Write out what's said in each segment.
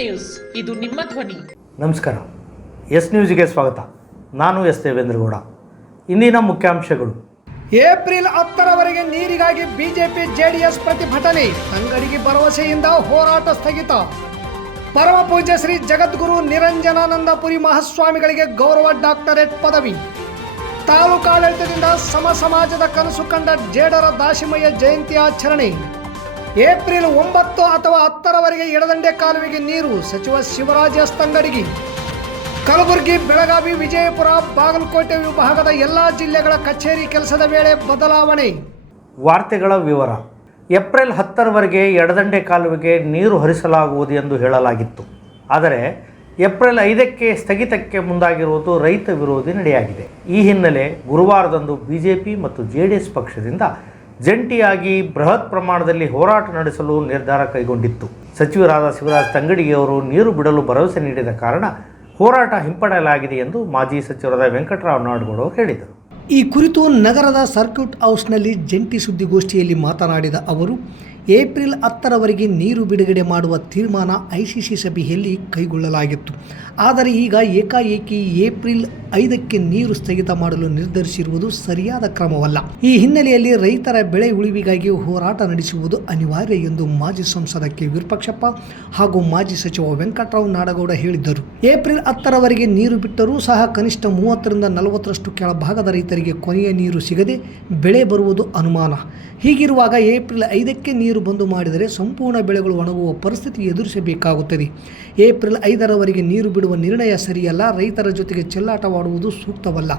News, ಇದು ನಿಮ್ಮ ಧ್ವನಿ. ನಮಸ್ಕಾರ. ಎಸ್ ನ್ಯೂಸ್ಗೆ ಸ್ವಾಗತ. ನಾನು ಎಸ್ ದೇವೇಂದ್ರಗೌಡ. ಇಂದಿನ ಮುಖ್ಯಾಂಶಗಳು. ಏಪ್ರಿಲ್ 10ರವರೆಗೆ ನೀರಿಗಾಗಿ ಬಿಜೆಪಿ ಜೆಡಿಎಸ್ ಪ್ರತಿಭಟನೆ, ಅಂಗಡಿಗೆ ಭರವಸೆಯಿಂದ ಹೋರಾಟ ಸ್ಥಗಿತ. ಪರಮ ಪೂಜ್ಯ ಶ್ರೀ ಜಗದ್ಗುರು ನಿರಂಜನಾನಂದಪುರಿ ಮಹಾಸ್ವಾಮಿಗಳಿಗೆ ಗೌರವ ಡಾಕ್ಟರೇಟ್ ಪದವಿ. ತಾಲೂಕಾಡಳಿತದಿಂದ ಸಮಾಜದ ಕನಸು ಕಂಡ ಜೇಡರ ದಾಸಿಮಯ್ಯ ಜಯಂತಿ ಆಚರಣೆ. ಏಪ್ರಿಲ್ 9 ಅಥವಾ 10ರವರೆಗೆ ಎಡದಂಡೆ ಕಾಲುವೆಗೆ ನೀರು, ಸಚಿವ ಶಿವರಾಜ ತಂಗಡಗಿ. ಕಲಬುರಗಿ, ಬೆಳಗಾವಿ, ವಿಜಯಪುರ, ಬಾಗಲಕೋಟೆ ವಿಭಾಗದ ಎಲ್ಲ ಜಿಲ್ಲೆಗಳ ಕಚೇರಿ ಕೆಲಸದ ವೇಳೆ ಬದಲಾವಣೆ. ವಾರ್ತೆಗಳ ವಿವರ. ಏಪ್ರಿಲ್ 10ರವರೆಗೆ ಎಡದಂಡೆ ಕಾಲುವೆಗೆ ನೀರು ಹರಿಸಲಾಗುವುದು ಎಂದು ಹೇಳಲಾಗಿತ್ತು. ಆದರೆ ಏಪ್ರಿಲ್ 5ಕ್ಕೆ ಸ್ಥಗಿತಕ್ಕೆ ಮುಂದಾಗಿರುವುದು ರೈತ ವಿರೋಧಿ ನಡೆಯಾಗಿದೆ. ಈ ಹಿನ್ನೆಲೆ ಗುರುವಾರದಂದು ಬಿಜೆಪಿ ಮತ್ತು ಜೆಡಿಎಸ್ ಪಕ್ಷದಿಂದ ಜಂಟಿಯಾಗಿ ಬೃಹತ್ ಪ್ರಮಾಣದಲ್ಲಿ ಹೋರಾಟ ನಡೆಸಲು ನಿರ್ಧಾರ ಕೈಗೊಂಡಿತ್ತು. ಸಚಿವರಾದ ಶಿವರಾಜ ತಂಗಡಗಿ ಅವರು ನೀರು ಬಿಡಲು ಭರವಸೆ ನೀಡಿದ ಕಾರಣ ಹೋರಾಟ ಹಿಂಪಡೆಯಲಾಗಿದೆ ಎಂದು ಮಾಜಿ ಸಚಿವರಾದ ವೆಂಕಟರಾವ್ ನಾಡಗೌಡ ಹೇಳಿದರು. ಈ ಕುರಿತು ನಗರದ ಸರ್ಕ್ಯೂಟ್ ಹೌಸ್ನಲ್ಲಿ ಜಂಟಿ ಸುದ್ದಿಗೋಷ್ಠಿಯಲ್ಲಿ ಮಾತನಾಡಿದ ಅವರು, ಏಪ್ರಿಲ್ 10ರವರೆಗೆ ನೀರು ಬಿಡುಗಡೆ ಮಾಡುವ ತೀರ್ಮಾನ ಐಸಿಸಿ ಸಭೆಯಲ್ಲಿ ಕೈಗೊಳ್ಳಲಾಗಿತ್ತು. ಆದರೆ ಈಗ ಏಕಾಏಕಿ ಏಪ್ರಿಲ್ 5ಕ್ಕೆ ನೀರು ಸ್ಥಗಿತ ಮಾಡಲು ನಿರ್ಧರಿಸಿರುವುದು ಸರಿಯಾದ ಕ್ರಮವಲ್ಲ. ಈ ಹಿನ್ನೆಲೆಯಲ್ಲಿ ರೈತರ ಬೆಳೆ ಉಳಿವಿಗಾಗಿ ಹೋರಾಟ ನಡೆಸುವುದು ಅನಿವಾರ್ಯ ಎಂದು ಮಾಜಿ ಸಂಸದ ಕೆ ವಿರೂಪಾಕ್ಷಪ್ಪ ಹಾಗೂ ಮಾಜಿ ಸಚಿವ ವೆಂಕಟರಾವ್ ನಾಡಗೌಡ ಹೇಳಿದ್ದರು. ಏಪ್ರಿಲ್ 10ರವರೆಗೆ ನೀರು ಬಿಟ್ಟರೂ ಸಹ ಕನಿಷ್ಠ 30ರಿಂದ 40ರಷ್ಟು ಕೆಳಭಾಗದ ರೈತರಿಗೆ ಕೊನೆಯ ನೀರು ಸಿಗದೆ ಬೆಳೆ ಬರುವುದು ಅನುಮಾನ. ಹೀಗಿರುವಾಗ ಏಪ್ರಿಲ್ 5ಕ್ಕೆ ನೀರು ಬಂದು ಮಾಡಿದರೆ ಸಂಪೂರ್ಣ ಬೆಳೆಗಳು ಒಣಗುವ ಪರಿಸ್ಥಿತಿ ಎದುರಿಸಬೇಕಾಗುತ್ತದೆ. ಏಪ್ರಿಲ್ 5ರವರೆಗೆ ನೀರು ಬಿಡುವ ನಿರ್ಣಯ ಸರಿಯಲ್ಲ. ರೈತರ ಜೊತೆಗೆ ಚೆಲ್ಲಾಟವಾಡುವುದು ಸೂಕ್ತವಲ್ಲ.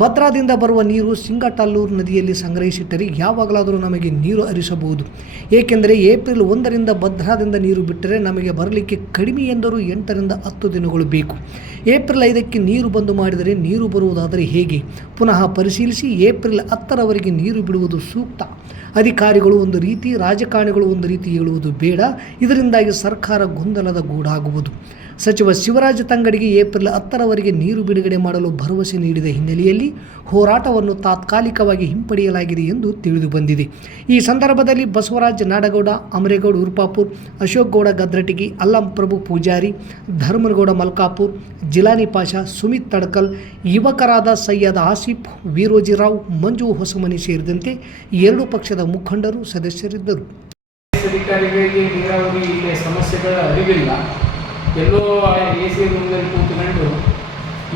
ಭದ್ರಾದಿಂದ ಬರುವ ನೀರು ಸಿಂಗಟಲ್ಲೂರು ನದಿಯಲ್ಲಿ ಸಂಗ್ರಹಿಸಿಟ್ಟರೆ ಯಾವಾಗಲಾದರೂ ನಮಗೆ ನೀರು ಹರಿಸಬಹುದು. ಏಕೆಂದರೆ ಏಪ್ರಿಲ್ 1ರಿಂದ ಭದ್ರಾದಿಂದ ನೀರು ಬಿಟ್ಟರೆ ನಮಗೆ ಬರಲಿಕ್ಕೆ ಕಡಿಮೆ ಎಂದರೂ 8ರಿಂದ 10 ದಿನಗಳು ಬೇಕು. ಏಪ್ರಿಲ್ 5ಕ್ಕೆ ನೀರು ಬಂದು ಮಾಡಿದರೆ ನೀರು ಬರುವುದಾದರೆ ಹೇಗೆ? ಪುನಃ ಪರಿಶೀಲಿಸಿ ಏಪ್ರಿಲ್ 10ರವರೆಗೆ ನೀರು ಬಿಡುವುದು ಸೂಕ್ತ. ಅಧಿಕಾರಿಗಳು ಒಂದು ರೀತಿ, ರಾಜಕಾರಣಿಗಳು ಒಂದು ರೀತಿ ಹೇಳುವುದು ಬೇಡ. ಇದರಿಂದಾಗಿ ಸರ್ಕಾರ ಗೊಂದಲದ ಗೂಡಾಗುವುದು. ಸಚಿವ ಶಿವರಾಜ ತಂಗಡಗಿ ಏಪ್ರಿಲ್ 10ರವರೆಗೆ ನೀರು ಬಿಡುಗಡೆ ಮಾಡಲು ಭರವಸೆ ನೀಡಿದ ಹಿನ್ನೆಲೆಯಲ್ಲಿ ಹೋರಾಟವನ್ನು ತಾತ್ಕಾಲಿಕವಾಗಿ ಹಿಂಪಡೆಯಲಾಗಿದೆ ಎಂದು ತಿಳಿದು ಬಂದಿದೆ. ಈ ಸಂದರ್ಭದಲ್ಲಿ ಬಸವರಾಜ ನಾಡಗೌಡ, ಅಮರೇಗೌಡ ಉರ್ಪಾಪುರ್, ಅಶೋಕ್ ಗೌಡ ಗದ್ರಟಗಿ, ಅಲ್ಲಂ ಪ್ರಭು ಪೂಜಾರಿ, ಧರ್ಮನಗೌಡ ಮಲ್ಕಾಪುರ್, ಜಿಲಾನಿ ಪಾಷಾ, ಸುಮಿತ್ ತಡಕಲ್, ಯುವಕರಾದ ಸೈಯದ್ ಆಸಿಫ್, ವೀರೋಜಿರಾವ್, ಮಂಜು ಹೊಸಮನಿ ಸೇರಿದಂತೆ 2 ಪಕ್ಷದ ಮುಖಂಡರು ಸದಸ್ಯರಿದ್ದರು. ಅಧಿಕಾರಿಗಳಿಗೆ ನೀರಾವರಿ ಸಮಸ್ಯೆಗಳ ಅರಿವಿಲ್ಲ. ಎಲ್ಲೋ AC ರೂಮ್ನಲ್ಲಿ ಕೂತ್ಕೊಂಡು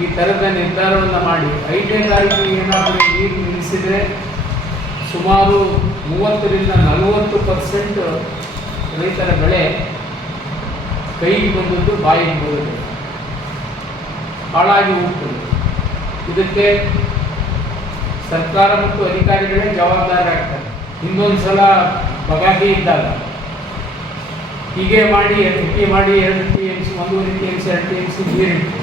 ಈ ಥರದ ನಿರ್ಧಾರವನ್ನು ಮಾಡಿ 5ನೇ ತಾರೀಕು ಏನಾದರೂ ನೀರು ನಿಲ್ಲಿಸಿದರೆ ಸುಮಾರು 30ರಿಂದ 40% ರೈತರ ಬೆಳೆ ಕೈಗೆ ಬಂದದ್ದು ಬಾಯಿಗೆ ಬರುತ್ತದೆ, ಹಾಳಾಗಿ ಹೋಗ್ತದೆ. ಇದಕ್ಕೆ ಸರ್ಕಾರ ಮತ್ತು ಅಧಿಕಾರಿಗಳೇ ಜವಾಬ್ದಾರರಾಗ್ತಾರೆ. ಇನ್ನೊಂದು ಸಲ ಬಗಾದಿ ಇದ್ದಾಗ ಹೀಗೆ ಮಾಡಿ 2 TMC 1.5 TMC 2 TMC ನೀರಿಟ್ಟು,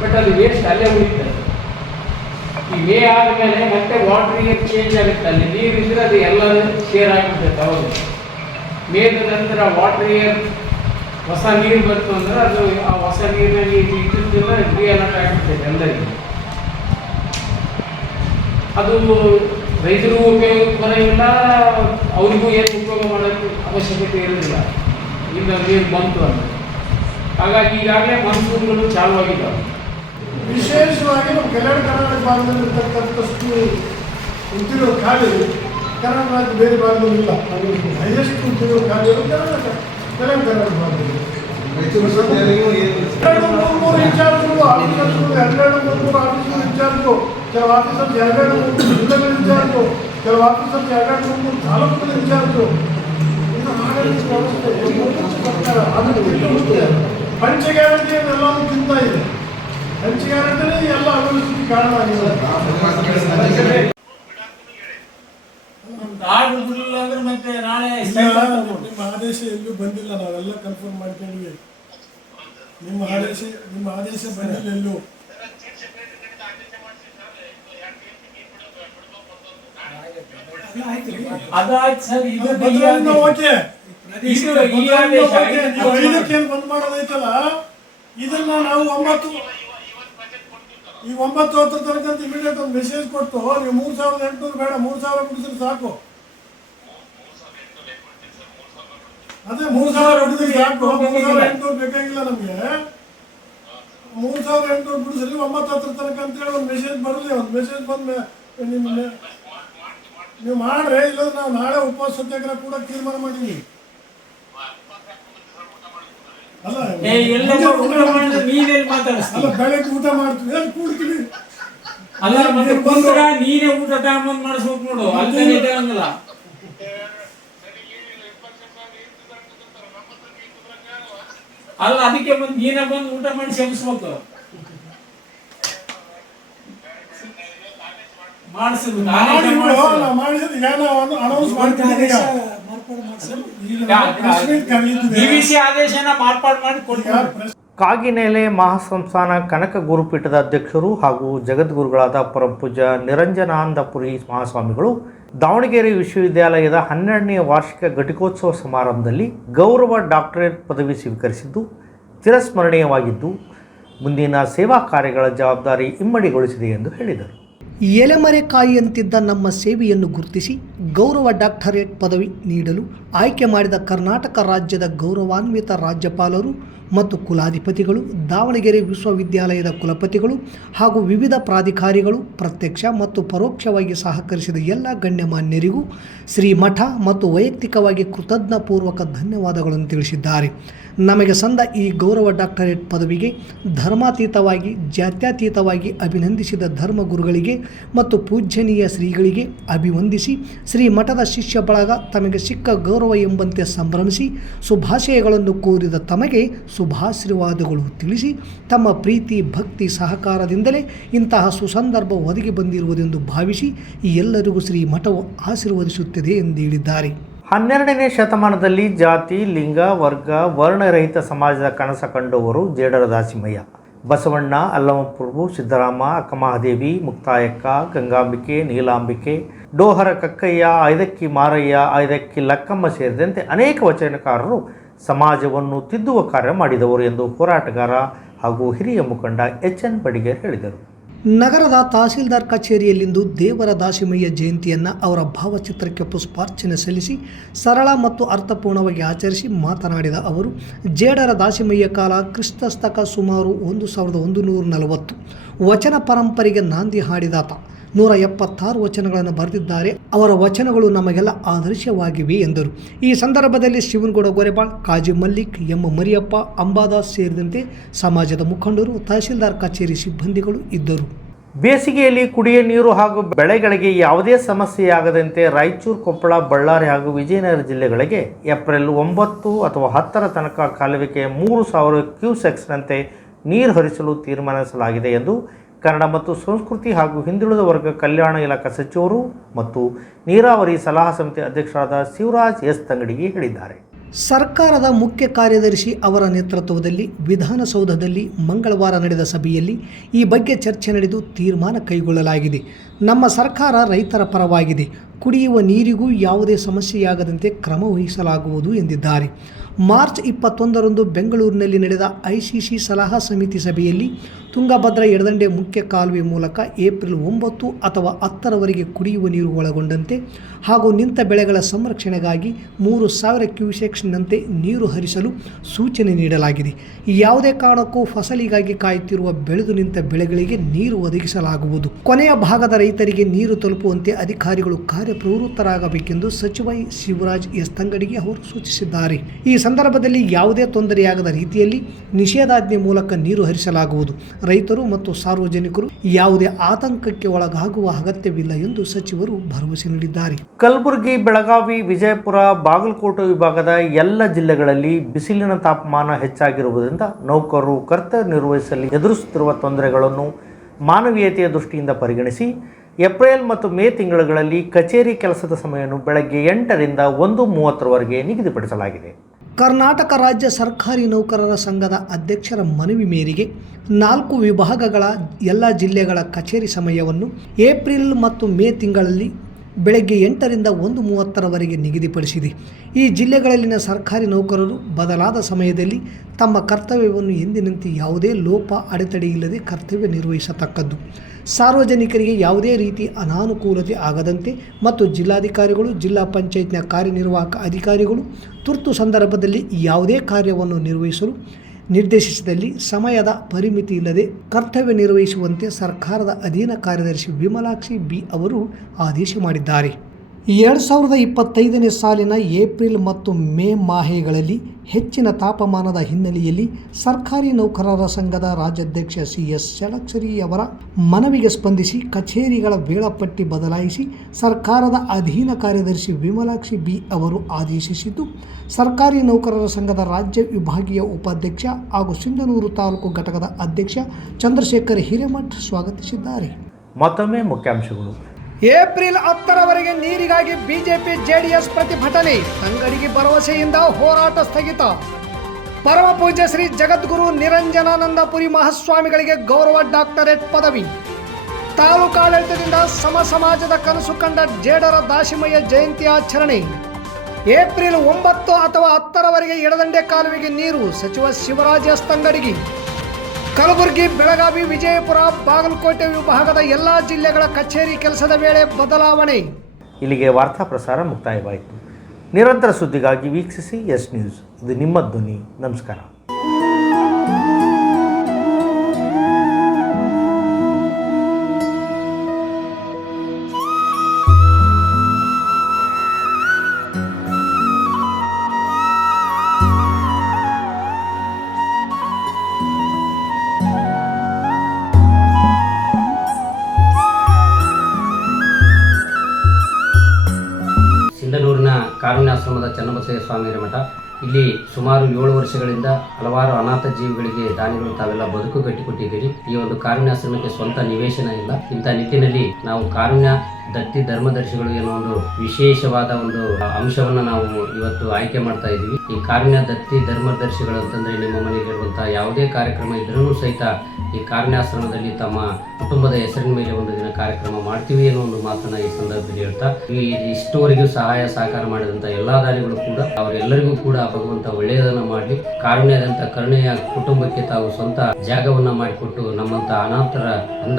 ಬಟ್ ಅದು ವೇಸ್ಟ್ ಅಲ್ಲೇ ಉಳಿತದೆ. ಈ ಮೇ ಆದಮೇಲೆ ಮತ್ತೆ ವಾಟರ್ ಇಯರ್ ಚೇಂಜ್ ಆಗುತ್ತೆ. ಅಲ್ಲಿ ನೀರಿದ್ದರೆ ಅದು ಎಲ್ಲ ಶೇರ್ ಆಗಿಬಿಡ್ತೈತೆ. ಅವಾಗ ಮೇದ ನಂತರ ವಾಟರ್ ಇಯರ್ ಹೊಸ ನೀರು ಬಂತು ಅಂದ್ರೆ ಅದು ಆ ಹೊಸ ನೀರಿನಲ್ಲಿ ಇಟ್ಟಿದ್ದನ್ನ ರೀಅಲಾಟ್ ಆಗಿಬಿಡ್ತೈತೆ ಎಲ್ಲರಿಗೂ. ಅದು ರೈತರಿಗೂ ಉಪಯೋಗಕ್ಕೆ ಬರೋಂಗಿಲ್ಲ, ಅವರಿಗೂ ಏನು ಉಪಯೋಗ ಮಾಡೋಕ್ಕೆ ಅವಶ್ಯಕತೆ ಇರೋದಿಲ್ಲ. ಇನ್ನು ನೀರು ಬಂತು ಅಂತ. ಹಾಗಾಗಿ ಈಗಾಗಲೇ ಮನ್ಸೂನ್ಗಳು ಚಾಲುವಾಗಿದ್ದಾವೆ. ವಿಶೇಷವಾಗಿ ನಮ್ಮ ಕಲ್ಯಾಣ ಕರ್ನಾಟಕ ಭಾಗದಲ್ಲಿರ್ತಕ್ಕಂಥಷ್ಟು ಉದ್ದಿರೋ ಖಾಲಿ ಕರ್ನಾಟಕ ರಾಜ್ಯ ಬೇರೆ ಭಾಗದಲ್ಲಿ ಇಲ್ಲ. ಹೈಯೆಸ್ಟ್ ಉದ್ದಿರೋ ಖಾಲಿಗಳು ಕಲ್ಯಾಣ ಕರ್ನಾಟಕ ಭಾಗದಲ್ಲಿ. 2-3 ಇನ್ಚಾರ್ಜ್ಗಳು, ಆಫೀಸರ್ಸ್ಗಳು 2-3 ಆಫೀಸರ್ ಇನ್ಚಾರ್ಜು, ಕೆಲವು ಆಫೀಸರ್ಸ್ 2-3 ಜಿಲ್ಲೆಗಳ ಇನ್ಚಾರ್ಜು, ಕೆಲವು ಆಫೀಸರ್ಸ್ 2-3 ತಾಲೂಕುಗಳ ಇನ್ಚಾರ್ಜು. ಪಂಚ ಗ್ಯಾರಂಟಿ ಎಲ್ಲವೂ ತಿಂತಾ ಇದೆ. ಪಂಚ ಗ್ಯಾರಂಟಿನೇ ಎಲ್ಲ ಅಭಿವೃದ್ಧಿಗೆ ಕಾರಣ ಆಗಿದೆ. ನಿಮ್ಮ ಆದೇಶ ಎಲ್ಲೂ ಬಂದಿಲ್ಲ. ನಾವೆಲ್ಲ ಕನ್ಫರ್ಮ್ ಮಾಡ್ಕೊಂಡ್ವಿ. ನಿಮ್ಮ ಆದೇಶ ಬಂದಿಲ್ಲ ಎಲ್ಲೂ. ಬಂದ್ ಮಾಡೋದೈತಲ್ಲ, ಇದನ್ನ ನಾವು 9 ತನಕ ಇಮಿಡಿಯೇಟ್ ಒಂದು ಮೆಸೇಜ್ ಕೊಟ್ಟು ನೀವು 3800 ಬೇಡ 3000 ಮುಗಿಸಿದ್ರೆ ಸಾಕು. ಅದೇ 3,000 ಬಿಡಿದ್ರೆ ಯಾಕೆ 3,800 ಬೇಕಾಗಿಲ್ಲ ನಮಗೆ. 3,800 ಬಿಡಿಸಲಿ 9,000 ತನಕ ಅಂತೇಳಿ ಒಂದು ಮೆಸೇಜ್ ಬರಲಿ. ಒಂದು ಮೆಸೇಜ್ ಬಂದ ನೀವು ಮಾಡ್ರೆ, ಇಲ್ಲದ್ರೆ ನಾವು ನಾಳೆ ಉಪವಾಸ ಸತ್ಯಾಗ್ರಹ ಕೂಡ ತೀರ್ಮಾನ ಮಾಡಿದ್ವಿ. ಅಲ್ಲ ಬೆಳಗ್ಗೆ ಊಟ ಮಾಡ್ತೀವಿ, ಅಲ್ಲಿ ಕೂಡ್ತೀವಿ. ಅಲ್ಲ ಮತ್ತೆ ಬಂದ್ರ ನೀನೇ ಊಟ ತಗೊಂಡ್ ಮಾಡಿಸ್ಬೇಕು ನೋಡು. ಅಲ್ಲಿ ಹಂಗಲ್ಲ. ಅಲ್ಲ ಅದಕ್ಕೆ ಬಂದು ನೀನೇ ಬಂದು ಊಟ ಮಾಡಿ ಶ್ರಮಿಸ್ಬೇಕು. ಕಾಗಿನೆಲೆ ಮಹಾಸಂಸ್ಥಾನ ಕನಕ ಗುರುಪೀಠದ ಅಧ್ಯಕ್ಷರು ಹಾಗೂ ಜಗದ್ಗುರುಗಳಾದ ಪರಮಪೂಜ್ಯ ನಿರಂಜನಾನಂದಪುರಿ ಮಹಾಸ್ವಾಮಿಗಳು ದಾವಣಗೆರೆ ವಿಶ್ವವಿದ್ಯಾಲಯದ 12ನೇ ವಾರ್ಷಿಕ ಘಟಿಕೋತ್ಸವ ಸಮಾರಂಭದಲ್ಲಿ ಗೌರವ ಡಾಕ್ಟರೇಟ್ ಪದವಿ ಸ್ವೀಕರಿಸಿದ್ದು ಚಿರಸ್ಮರಣೀಯವಾಗಿದ್ದು ಮುಂದಿನ ಸೇವಾ ಕಾರ್ಯಗಳ ಜವಾಬ್ದಾರಿ ಇಮ್ಮಡಿಗೊಳಿಸಿದೆ ಎಂದು ಹೇಳಿದರು. ಎಲೆಮರೆಕಾಯಿಯಂತಿದ್ದ ನಮ್ಮ ಸೇವೆಯನ್ನು ಗುರುತಿಸಿ ಗೌರವ ಡಾಕ್ಟರೇಟ್ ಪದವಿ ನೀಡಲು ಆಯ್ಕೆ ಮಾಡಿದ ಕರ್ನಾಟಕ ರಾಜ್ಯದ ಗೌರವಾನ್ವಿತ ರಾಜ್ಯಪಾಲರು ಮತ್ತು ಕುಲಾಧಿಪತಿಗಳು, ದಾವಣಗೆರೆ ವಿಶ್ವವಿದ್ಯಾಲಯದ ಕುಲಪತಿಗಳು ಹಾಗೂ ವಿವಿಧ ಪ್ರಾಧಿಕಾರಿಗಳು, ಪ್ರತ್ಯಕ್ಷ ಮತ್ತು ಪರೋಕ್ಷವಾಗಿ ಸಹಕರಿಸಿದ ಎಲ್ಲ ಗಣ್ಯಮಾನ್ಯರಿಗೂ ಶ್ರೀಮಠ ಮತ್ತು ವೈಯಕ್ತಿಕವಾಗಿ ಕೃತಜ್ಞಪೂರ್ವಕ ಧನ್ಯವಾದಗಳನ್ನು ತಿಳಿಸಿದ್ದಾರೆ. ನಮಗೆ ಸಂದ ಈ ಗೌರವ ಡಾಕ್ಟರೇಟ್ ಪದವಿಗೆ ಧರ್ಮಾತೀತವಾಗಿ ಜಾತ್ಯತೀತವಾಗಿ ಅಭಿನಂದಿಸಿದ ಧರ್ಮಗುರುಗಳಿಗೆ ಮತ್ತು ಪೂಜ್ಯನೀಯ ಶ್ರೀಗಳಿಗೆ ಅಭಿವಂದಿಸಿ ಶ್ರೀ ಮಠದ ಶಿಷ್ಯ ಬಳಗ ತಮಗೆ ಸಿಕ್ಕ ಗೌರವ ಎಂಬಂತೆ ಸಂಭ್ರಮಿಸಿ ಶುಭಾಶಯಗಳನ್ನು ಕೋರಿದ ತಮಗೆ ಶುಭಾಶೀರ್ವಾದಗಳು ತಿಳಿಸಿ ತಮ್ಮ ಪ್ರೀತಿ ಭಕ್ತಿ ಸಹಕಾರದಿಂದಲೇ ಇಂತಹ ಸುಸಂದರ್ಭ ಒದಗಿ ಬಂದಿರುವುದೆಂದು ಭಾವಿಸಿ ಎಲ್ಲರಿಗೂ ಶ್ರೀ ಮಠವು ಆಶೀರ್ವದಿಸುತ್ತದೆ ಎಂದು ಹೇಳಿದ್ದಾರೆ. 12ನೇ ಶತಮಾನದಲ್ಲಿ ಜಾತಿ, ಲಿಂಗ, ವರ್ಗ, ವರ್ಣರಹಿತ ಸಮಾಜದ ಕನಸ ಕಂಡವರು ಜೇಡರ ದಾಸಿಮಯ್ಯ. ಬಸವಣ್ಣ, ಅಲ್ಲಮಪ್ರಭು, ಸಿದ್ದರಾಮ, ಅಕ್ಕಮಹಾದೇವಿ, ಮುಕ್ತಾಯಕ್ಕ, ಗಂಗಾಂಬಿಕೆ, ನೀಲಾಂಬಿಕೆ, ಡೋಹರ ಕಕ್ಕಯ್ಯ, ಐದಕ್ಕಿ ಮಾರಯ್ಯ, ಐದಕ್ಕಿ ಲಕ್ಕಮ್ಮ ಸೇರಿದಂತೆ ಅನೇಕ ವಚನಕಾರರು ಸಮಾಜವನ್ನು ತಿದ್ದುವ ಕಾರ್ಯ ಮಾಡಿದವರು ಎಂದು ಹೋರಾಟಗಾರ ಹಾಗೂ ಹಿರಿಯ ಮುಖಂಡ ಎಚ್.ಎನ್. ಬಡಿಗೇರ್ ಹೇಳಿದರು. ನಗರದ ತಹಸೀಲ್ದಾರ್ ಕಚೇರಿಯಲ್ಲಿಂದು ದೇವರ ದಾಸಿಮಯ್ಯ ಜಯಂತಿಯನ್ನು ಅವರ ಭಾವಚಿತ್ರಕ್ಕೆ ಪುಷ್ಪಾರ್ಚನೆ ಸಲ್ಲಿಸಿ ಸರಳ ಮತ್ತು ಅರ್ಥಪೂರ್ಣವಾಗಿ ಆಚರಿಸಿ ಮಾತನಾಡಿದ ಅವರು, ಜೇಡರ ದಾಸಿಮಯ್ಯ ಕಾಲ ಕ್ರಿಸ್ತಸ್ತಕ ಸುಮಾರು 1140 ವಚನ ಪರಂಪರೆಗೆ ನಾಂದಿ ಹಾಡಿದಾತ 176 ವಚನಗಳನ್ನು ಬರೆದಿದ್ದಾರೆ. ಅವರ ವಚನಗಳು ನಮಗೆಲ್ಲ ಆದರ್ಶವಾಗಿವೆ ಎಂದರು. ಈ ಸಂದರ್ಭದಲ್ಲಿ ಶಿವನಗೌಡ ಗೊರೆಬಾಳ್, ಕಾಜಿ ಮಲ್ಲಿಕ್, ಎಂ ಮರಿಯಪ್ಪ, ಅಂಬಾದಾಸ್ ಸೇರಿದಂತೆ ಸಮಾಜದ ಮುಖಂಡರು, ತಹಸೀಲ್ದಾರ್ ಕಚೇರಿ ಸಿಬ್ಬಂದಿಗಳು ಇದ್ದರು. ಬೇಸಿಗೆಯಲ್ಲಿ ಕುಡಿಯ ನೀರು ಹಾಗೂ ಬೆಳೆಗಳಿಗೆ ಯಾವುದೇ ಸಮಸ್ಯೆಯಾಗದಂತೆ ರಾಯಚೂರು, ಕೊಪ್ಪಳ, ಬಳ್ಳಾರಿ ಹಾಗೂ ವಿಜಯನಗರ ಜಿಲ್ಲೆಗಳಿಗೆ ಏಪ್ರಿಲ್ 9 ಅಥವಾ 10 ತನಕ ಕಾಲುವೆಗೆ 3000 ಕ್ಯೂಸೆಕ್ಸ್ನಂತೆ ನೀರು ಹರಿಸಲು ತೀರ್ಮಾನಿಸಲಾಗಿದೆ ಎಂದು ಕನ್ನಡ ಮತ್ತು ಸಂಸ್ಕೃತಿ ಹಾಗೂ ಹಿಂದುಳಿದ ವರ್ಗ ಕಲ್ಯಾಣ ಇಲಾಖಾ ಸಚಿವರು ಮತ್ತು ನೀರಾವರಿ ಸಲಹಾ ಸಮಿತಿ ಅಧ್ಯಕ್ಷರಾದ ಶಿವರಾಜ್ ಎಸ್ ತಂಗಡಿಗೆ ಹೇಳಿದ್ದಾರೆ. ಸರ್ಕಾರದ ಮುಖ್ಯ ಕಾರ್ಯದರ್ಶಿ ಅವರ ನೇತೃತ್ವದಲ್ಲಿ ವಿಧಾನಸೌಧದಲ್ಲಿ ಮಂಗಳವಾರ ನಡೆದ ಸಭೆಯಲ್ಲಿ ಈ ಬಗ್ಗೆ ಚರ್ಚೆ ನಡೆದು ತೀರ್ಮಾನ ಕೈಗೊಳ್ಳಲಾಗಿದೆ. ನಮ್ಮ ಸರ್ಕಾರ ರೈತರ ಪರವಾಗಿದೆ. ಕುಡಿಯುವ ನೀರಿಗೂ ಯಾವುದೇ ಸಮಸ್ಯೆಯಾಗದಂತೆ ಕ್ರಮ ವಹಿಸಲಾಗುವುದು ಎಂದಿದ್ದಾರೆ. ಮಾರ್ಚ್ 21ರಂದು ಬೆಂಗಳೂರಿನಲ್ಲಿ ನಡೆದ ಐಸಿಸಿ ಸಲಹಾ ಸಮಿತಿ ಸಭೆಯಲ್ಲಿ ತುಂಗಭದ್ರಾ ಎಡದಂಡೆ ಮುಖ್ಯ ಕಾಲುವೆ ಮೂಲಕ ಏಪ್ರಿಲ್ 9 ಅಥವಾ 10ರವರೆಗೆ ಕುಡಿಯುವ ನೀರು ಒಳಗೊಂಡಂತೆ ಹಾಗೂ ನಿಂತ ಬೆಳೆಗಳ ಸಂರಕ್ಷಣೆಗಾಗಿ 3000 ಕ್ಯೂಸೆಕ್ಸ್ನಂತೆ ನೀರು ಹರಿಸಲು ಸೂಚನೆ ನೀಡಲಾಗಿದೆ. ಯಾವುದೇ ಕಾರಣಕ್ಕೂ ಫಸಲಿಗಾಗಿ ಕಾಯುತ್ತಿರುವ ಬೆಳೆದು ನಿಂತ ಬೆಳೆಗಳಿಗೆ ನೀರು ಒದಗಿಸಲಾಗುವುದು. ಕೊನೆಯ ಭಾಗದ ರೈತರಿಗೆ ನೀರು ತಲುಪುವಂತೆ ಅಧಿಕಾರಿಗಳು ಕಾರ್ಯಪ್ರವೃತ್ತರಾಗಬೇಕೆಂದು ಸಚಿವ ಶಿವರಾಜ್ ಎಸ್ ತಂಗಡಿಗೆ ಅವರು ಸೂಚಿಸಿದ್ದಾರೆ. ಈ ಸಂದರ್ಭದಲ್ಲಿ ಯಾವುದೇ ತೊಂದರೆಯಾಗದ ರೀತಿಯಲ್ಲಿ ನಿಷೇಧಾಜ್ಞೆ ಮೂಲಕ ನೀರು ಹರಿಸಲಾಗುವುದು. ರೈತರು ಮತ್ತು ಸಾರ್ವಜನಿಕರು ಯಾವುದೇ ಆತಂಕಕ್ಕೆ ಒಳಗಾಗುವ ಅಗತ್ಯವಿಲ್ಲ ಎಂದು ಸಚಿವರು ಭರವಸೆ ನೀಡಿದ್ದಾರೆ. ಕಲಬುರಗಿ, ಬೆಳಗಾವಿ, ವಿಜಯಪುರ, ಬಾಗಲಕೋಟೆ ವಿಭಾಗದ ಎಲ್ಲ ಜಿಲ್ಲೆಗಳಲ್ಲಿ ಬಿಸಿಲಿನ ತಾಪಮಾನ ಹೆಚ್ಚಾಗಿರುವುದರಿಂದ ನೌಕರರು ಕರ್ತವ್ಯ ನಿರ್ವಹಿಸಲು ಎದುರಿಸುತ್ತಿರುವ ತೊಂದರೆಗಳನ್ನು ಮಾನವೀಯತೆಯ ದೃಷ್ಟಿಯಿಂದ ಪರಿಗಣಿಸಿ ಏಪ್ರಿಲ್ ಮತ್ತು ಮೇ ತಿಂಗಳುಗಳಲ್ಲಿ ಕಚೇರಿ ಕೆಲಸದ ಸಮಯವನ್ನು ಬೆಳಗ್ಗೆ 8ರಿಂದ 1:30ರವರೆಗೆ ನಿಗದಿಪಡಿಸಲಾಗಿದೆ. ಕರ್ನಾಟಕ ರಾಜ್ಯ ಸರ್ಕಾರಿ ನೌಕರರ ಸಂಘದ ಅಧ್ಯಕ್ಷರ ಮನವಿ ಮೇರೆಗೆ 4 ವಿಭಾಗಗಳ ಎಲ್ಲ ಜಿಲ್ಲೆಗಳ ಕಚೇರಿ ಸಮಯವನ್ನು ಏಪ್ರಿಲ್ ಮತ್ತು ಮೇ ತಿಂಗಳಲ್ಲಿ ಬೆಳಗ್ಗೆ 8ರಿಂದ 1:30ರವರೆಗೆ ನಿಗದಿಪಡಿಸಿದೆ. ಈ ಜಿಲ್ಲೆಗಳಲ್ಲಿನ ಸರ್ಕಾರಿ ನೌಕರರು ಬದಲಾದ ಸಮಯದಲ್ಲಿ ತಮ್ಮ ಕರ್ತವ್ಯವನ್ನು ಎಂದಿನಂತೆ ಯಾವುದೇ ಲೋಪ ಅಡೆತಡೆಯಿಲ್ಲದೆ ಕರ್ತವ್ಯ ನಿರ್ವಹಿಸತಕ್ಕದ್ದು. ಸಾರ್ವಜನಿಕರಿಗೆ ಯಾವುದೇ ರೀತಿ ಅನಾನುಕೂಲತೆ ಆಗದಂತೆ ಮತ್ತು ಜಿಲ್ಲಾಧಿಕಾರಿಗಳು, ಜಿಲ್ಲಾ ಪಂಚಾಯತ್ನ ಕಾರ್ಯನಿರ್ವಾಹಕ ಅಧಿಕಾರಿಗಳು ತುರ್ತು ಸಂದರ್ಭದಲ್ಲಿ ಯಾವುದೇ ಕಾರ್ಯವನ್ನು ನಿರ್ವಹಿಸಲು ನಿರ್ದೇಶಿಸಿದಲ್ಲಿ ಸಮಯದ ಪರಿಮಿತಿ ಇಲ್ಲದೆ ಕರ್ತವ್ಯ ನಿರ್ವಹಿಸುವಂತೆ ಸರ್ಕಾರದ ಅಧೀನ ಕಾರ್ಯದರ್ಶಿ ವಿಮಲಾಕ್ಷಿ ಬಿ ಅವರು ಆದೇಶ ಮಾಡಿದ್ದಾರೆ. 2025ನೇ ಸಾಲಿನ ಏಪ್ರಿಲ್ ಮತ್ತು ಮೇ ಮಾಹೆಗಳಲ್ಲಿ ಹೆಚ್ಚಿನ ತಾಪಮಾನದ ಹಿನ್ನೆಲೆಯಲ್ಲಿ ಸರ್ಕಾರಿ ನೌಕರರ ಸಂಘದ ರಾಜ್ಯಾಧ್ಯಕ್ಷ CS ಷಡಕ್ಷರಿಯವರ ಮನವಿಗೆ ಸ್ಪಂದಿಸಿ ಕಚೇರಿಗಳ ವೇಳಾಪಟ್ಟಿ ಬದಲಾಯಿಸಿ ಸರ್ಕಾರದ ಅಧೀನ ಕಾರ್ಯದರ್ಶಿ ವಿಮಲಾಕ್ಷಿ ಬಿ ಅವರು ಆದೇಶಿಸಿದ್ದು, ಸರ್ಕಾರಿ ನೌಕರರ ಸಂಘದ ರಾಜ್ಯ ವಿಭಾಗೀಯ ಉಪಾಧ್ಯಕ್ಷ ಹಾಗೂ ಸಿಂಧನೂರು ತಾಲೂಕು ಘಟಕದ ಅಧ್ಯಕ್ಷ ಚಂದ್ರಶೇಖರ್ ಹಿರೇಮಠ್ ಸ್ವಾಗತಿಸಿದ್ದಾರೆ. ಮತ್ತೊಮ್ಮೆ ಮುಖ್ಯಾಂಶಗಳು. ಏಪ್ರಿಲ್ 10ರವರೆಗೆ ನೀರಿಗಾಗಿ ಬಿಜೆಪಿ ಜೆಡಿಎಸ್ ಪ್ರತಿಭಟನೆ, ತಂಗಡಿಗೆ ಭರವಸೆಯಿಂದ ಹೋರಾಟ ಸ್ಥಗಿತ. ಪರಮ ಪೂಜ್ಯ ಶ್ರೀ ಜಗದ್ಗುರು ನಿರಂಜನಾನಂದಪುರಿ ಮಹಾಸ್ವಾಮಿಗಳಿಗೆ ಗೌರವ ಡಾಕ್ಟರೇಟ್ ಪದವಿ. ತಾಲೂಕಾಡಳಿತದಿಂದ ಸಮ ಸಮಾಜದ ಕನಸು ಕಂಡ ಜೇಡರ ದಾಸಿಮಯ್ಯ ಜಯಂತಿ ಆಚರಣೆ. ಏಪ್ರಿಲ್ 9 ಅಥವಾ 10ರವರೆಗೆ ಎಡದಂಡೆ ಕಾಲುವೆಗೆ ನೀರು, ಸಚಿವ ಶಿವರಾಜ್ ಎಸ್ ತಂಗಡಗಿ. ಕಲಬುರಗಿ, ಬೆಳಗಾವಿ, ವಿಜಯಪುರ, ಬಾಗಲಕೋಟೆ ವಿಭಾಗದ ಎಲ್ಲ ಜಿಲ್ಲೆಗಳ ಕಚೇರಿ ಕೆಲಸದ ವೇಳೆ ಬದಲಾವಣೆ. ಇಲ್ಲಿಗೆ ವಾರ್ತಾ ಪ್ರಸಾರ ಮುಕ್ತಾಯವಾಯಿತು. ನಿರಂತರ ಸುದ್ದಿಗಾಗಿ ವೀಕ್ಷಿಸಿ ಎಸ್ ನ್ಯೂಸ್. ಇದು ನಿಮ್ಮ ಧ್ವನಿ. ನಮಸ್ಕಾರ. ಸಿಂಧನೂರಿನ ಕಾರುಣ್ಯಾಶ್ರಮದ ಚನ್ನಬಸಯ್ಯ ಸ್ವಾಮಿಯರ ಮಠ. ಇಲ್ಲಿ ಸುಮಾರು 7 ವರ್ಷಗಳಿಂದ ಹಲವಾರು ಅನಾಥ ಜೀವಿಗಳಿಗೆ ದಾನಿಗಳು ತಾವೆಲ್ಲ ಬದುಕು ಕಟ್ಟಿಕೊಟ್ಟಿದ್ದೀರಿ. ಈ ಒಂದು ಕಾರುಣ್ಯಾಶ್ರಮಕ್ಕೆ ಸ್ವಂತ ನಿವೇಶನ ಇಲ್ಲ. ಇಂಥ ನಿಟ್ಟಿನಲ್ಲಿ ನಾವು ಕಾರುಣ್ಯ ದತ್ತಿ ಧರ್ಮದರ್ಶಿಗಳು ಏನೋ ಒಂದು ವಿಶೇಷವಾದ ಒಂದು ಅಂಶವನ್ನ ನಾವು ಇವತ್ತು ಆಯ್ಕೆ ಮಾಡ್ತಾ ಇದ್ದೀವಿ. ಈ ಕಾರುಣ್ಯ ದತ್ತಿ ಧರ್ಮದರ್ಶಿಗಳು ಅಂತಂದ್ರೆ ನಿಮ್ಮ ಮನೆಯಲ್ಲಿರುವಂತಹ ಯಾವುದೇ ಕಾರ್ಯಕ್ರಮ ಇದ್ರೂ ಸಹಿತ ಈ ಕಾರುಣ್ಯಾಶ್ರಮದಲ್ಲಿ ತಮ್ಮ ಕುಟುಂಬದ ಹೆಸರಿನ ಮೇಲೆ ಒಂದು ದಿನ ಕಾರ್ಯಕ್ರಮ ಮಾಡ್ತೀವಿ ಅನ್ನೋ ಒಂದು ಮಾತನ್ನ ಈ ಸಂದರ್ಭದಲ್ಲಿ ಹೇಳ್ತಾ, ಇಷ್ಟುವರೆಗೂ ಸಹಾಯ ಸಹಕಾರ ಮಾಡಿದಂತ ಎಲ್ಲಾ ದಾನಿಗಳು ಕೂಡ ಅವರೆಲ್ಲರಿಗೂ ಕೂಡ ಭಗವಂತ ಒಳ್ಳೆಯದನ್ನ ಮಾಡಲಿ. ಕಾರುಣ್ಯದಂತ ಕರುಣೆಯ ಕುಟುಂಬಕ್ಕೆ ತಾವು ಸ್ವಂತ ಜಾಗವನ್ನ ಮಾಡಿಕೊಟ್ಟು ನಮ್ಮಂತ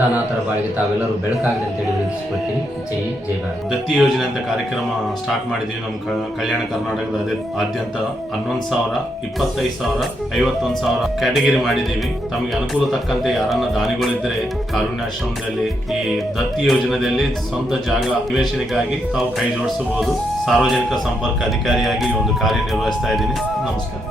ಅನಾಥರ ಬಾಳಿಗೆ ತಾವೆಲ್ಲರೂ ಬೆಳಕಾಗಲಿ ಅಂತೇಳಿ ವಿನಂತಿಸಿಕೊಳ್ತೀನಿ. ಜೈ ಜೈ ಭಾರತ್. ದತ್ತಿ ಯೋಜನೆ ಅಂತ ಕಾರ್ಯಕ್ರಮ ಸ್ಟಾರ್ಟ್ ಮಾಡಿದೀವಿ. ನಮ್ಮ ಕಲ್ಯಾಣ ಕರ್ನಾಟಕದ ಆದ್ಯಂತ 11,000, 25,000, 51,000 ಕ್ಯಾಟಗರಿ ಮಾಡಿದೀವಿ. ತಮಗೆ ಅನುಕೂಲ ತಕ್ಕಂತೆ ಯಾರನ್ನ ದಾನಿಗಳಿದ್ರೆ ಕಾರುಣ್ಯಾಶ್ರಮದಲ್ಲಿ ಈ ದತ್ತಿ ಯೋಜನೆಯಲ್ಲಿ ಸ್ವಂತ ಜಾಗ ನಿವೇಶನಕ್ಕಾಗಿ ತಾವು ಕೈ ಜೋಡಿಸಬಹುದು. ಸಾರ್ವಜನಿಕ ಸಂಪರ್ಕ ಅಧಿಕಾರಿಯಾಗಿ ಒಂದು ಕಾರ್ಯನಿರ್ವಹಿಸ್ತಾ ಇದ್ದೀನಿ. ನಮಸ್ಕಾರ.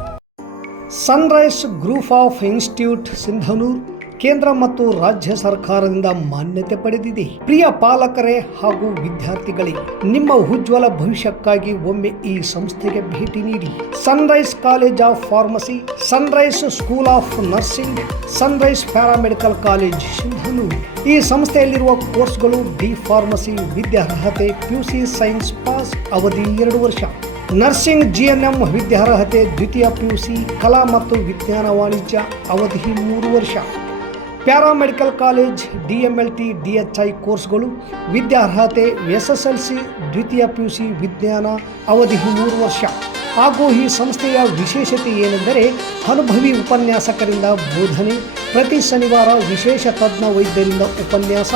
Sunrise Group of institute Sindhanur ಕೇಂದ್ರ ಮತ್ತು ರಾಜ್ಯ ಸರ್ಕಾರದಿಂದ ಮಾನ್ಯತೆ ಪಡೆದಿದೆ. ಪ್ರಿಯ ಪಾಲಕರೇ ಹಾಗೂ ವಿದ್ಯಾರ್ಥಿಗಳೇ, ನಿಮ್ಮ ಉಜ್ವಲ ಭವಿಷ್ಯಕ್ಕಾಗಿ ಒಮ್ಮೆ ಈ ಸಂಸ್ಥೆಗೆ ಭೇಟಿ ನೀಡಿ. Sunrise College of Pharmacy, Sunrise School of Nursing, Sunrise Paramedical College Sindhanur. ಈ ಸಂಸ್ಥೆಯಲ್ಲಿರುವ ಕೋರ್ಸ್ಗಳು: ಡಿ ಫಾರ್ಮಸಿ ವಿದ್ಯಾರ್ಹತೆ PUC ಸೈನ್ಸ್ ಪಾಸ್, ಅವಧಿ 2 ವರ್ಷ. ನರ್ಸಿಂಗ್ GNM ವಿದ್ಯಾರ್ಹತೆ ದ್ವಿತೀಯ PUC, ಕಲಾ ಮತ್ತು ವಿಜ್ಞಾನ ವಾಣಿಜ್ಯ, ಅವಧಿ 3 ವರ್ಷ. ಪ್ಯಾರಾಮೆಡಿಕಲ್ ಕಾಲೇಜ್ DMLT DHI ಕೋರ್ಸ್ಗಳು ವಿದ್ಯಾರ್ಹತೆ SSLC ದ್ವಿತೀಯ PUC ವಿಜ್ಞಾನ, ಅವಧಿ 3 ವರ್ಷ. ಹಾಗೂ ಈ ಸಂಸ್ಥೆಯ ವಿಶೇಷತೆ ಏನೆಂದರೆ ಅನುಭವಿ ಉಪನ್ಯಾಸಕರಿಂದ ಬೋಧನೆ, ಪ್ರತಿ ಶನಿವಾರ ವಿಶೇಷ ತಜ್ಞ ವೈದ್ಯರಿಂದ ಉಪನ್ಯಾಸ,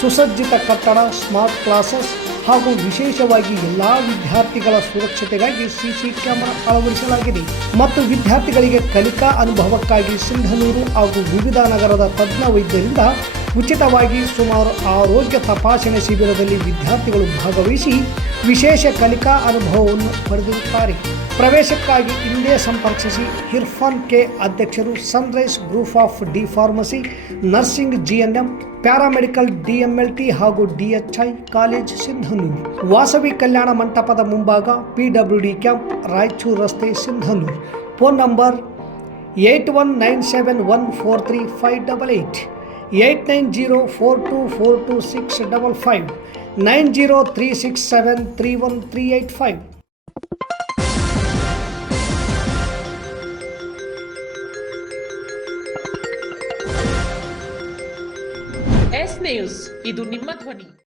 ಸುಸಜ್ಜಿತ ಕಟ್ಟಡ, ಸ್ಮಾರ್ಟ್ ಕ್ಲಾಸಸ್ ಹಾಗೂ ವಿಶೇಷವಾಗಿ ಎಲ್ಲ ವಿದ್ಯಾರ್ಥಿಗಳ ಸುರಕ್ಷತೆಗಾಗಿ CC ಕ್ಯಾಮೆರಾ ಅಳವಡಿಸಲಾಗಿದೆ. ಮತ್ತು ವಿದ್ಯಾರ್ಥಿಗಳಿಗೆ ಕಲಿಕಾ ಅನುಭವಕ್ಕಾಗಿ ಸಿಂಧನೂರು ಹಾಗೂ ವಿವಿಧ ನಗರದ ತಜ್ಞ ವೈದ್ಯರಿಂದ ಉಚಿತವಾಗಿ ಸುಮಾರು ಆರೋಗ್ಯ ತಪಾಸಣೆ ಶಿಬಿರದಲ್ಲಿ ವಿದ್ಯಾರ್ಥಿಗಳು ಭಾಗವಹಿಸಿ ವಿಶೇಷ ಕಲಿಕಾ ಅನುಭವವನ್ನು ಪಡೆದಿರುತ್ತಾರೆ. ಪ್ರವೇಶಕ್ಕಾಗಿ ಹಿಂದೆ ಸಂಪರ್ಕಿಸಿ. ಇರ್ಫಾನ್ K, ಅಧ್ಯಕ್ಷರು, Sunrise Group of D Pharmacy, nursing GNM, paramedical DMLT ಹಾಗೂ DHI ಕಾಲೇಜ್ ಸಿಂಧನೂರು. ವಾಸವಿ ಕಲ್ಯಾಣ ಮಂಟಪದ ಮುಂಭಾಗ, PWD ಕ್ಯಾಂಪ್, ರಾಯಚೂರು ರಸ್ತೆ, Sindhanur. Phone number 8197143588, 8904242655, 9036731385. S news, ಇದು ನಿಮ್ಮ ಧ್ವನಿ.